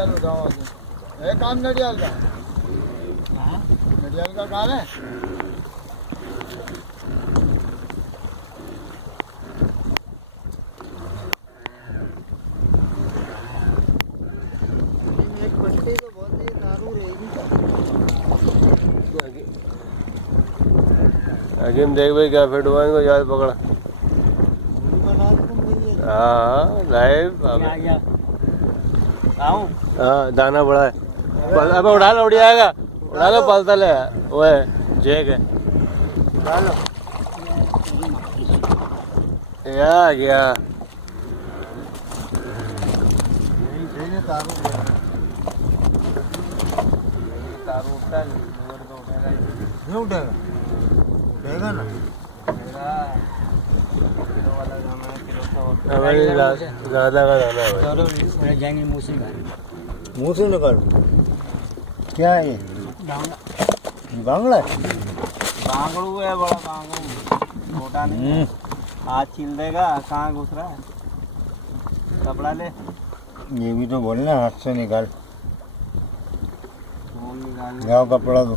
नडियाल उठाओ है काम नडियाल का। नडियाल का काम है। एक पट्टी तो बहुत ही दारू रहेगी। आगे हम देख भाई क्या फिट हुआ याद पकड़ा। हाँ लाइव हाँ दाना बड़ा है। अब उड़ा लो, उड़ जाएगा। उड़ा लो, पलता ले वो है जेक है। उड़ा लो या गया तारू उठता है, नहीं उठेगा। उठेगा ना किलो वाला दाना है, किलो का ज़्यादा का दाना है। जाएंगे मुँह से निकाल। क्या है ये? बांगड़ा है। बांगड़ू है, बड़ा बांगड़ू, छोटा नहीं। हाथ छील देगा। कहाँ घुस रहा है? कपड़ा ले। ये भी तो बोलना, हाथ से निकाल। जाओ कपड़ा दो।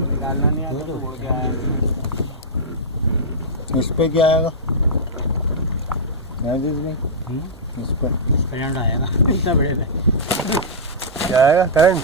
निकालना नहीं आता तो उड़ के आया। इस पे क्या आएगा? इस पर करंट आएगा। इतना बड़े पे क्या आएगा? करंट